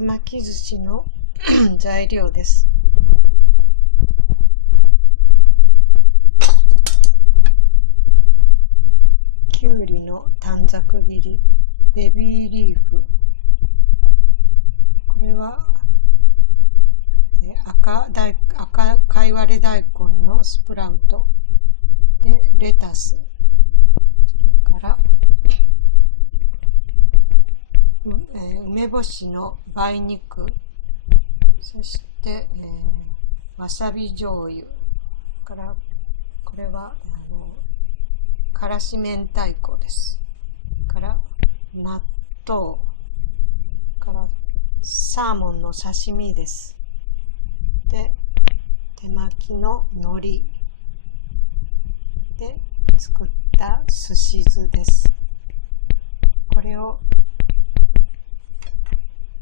手巻き寿司の材料です。きゅうりの短冊切り、ベビーリーフ、これは赤かいわれ大根のスプラウトで、レタス、それから梅干しの梅肉、そして、わさび醤油からこれはからし明太子です。から納豆からサーモンの刺身です。で、手巻きの海苔で作ったすし酢です。これを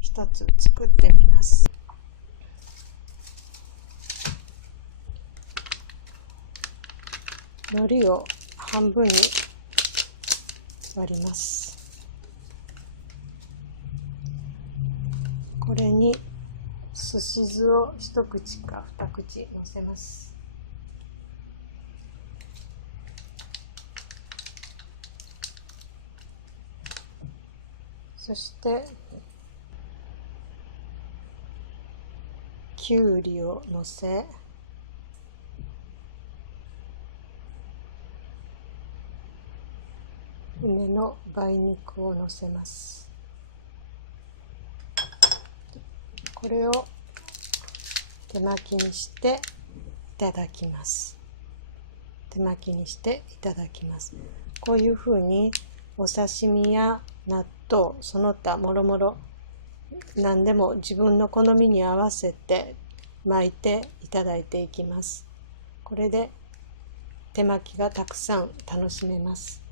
一つ作ってみます。海苔を半分に割ります。これにすし酢を一口か二口のせます。そしてきゅうりをのせ、梅の梅肉をのせます。これを手巻きにしていただきます。手巻きにしていただきます。こういうふうにお刺身や納豆、その他もろもろ何でも自分の好みに合わせて巻いていただいていきます。これで手巻きがたくさん楽しめます。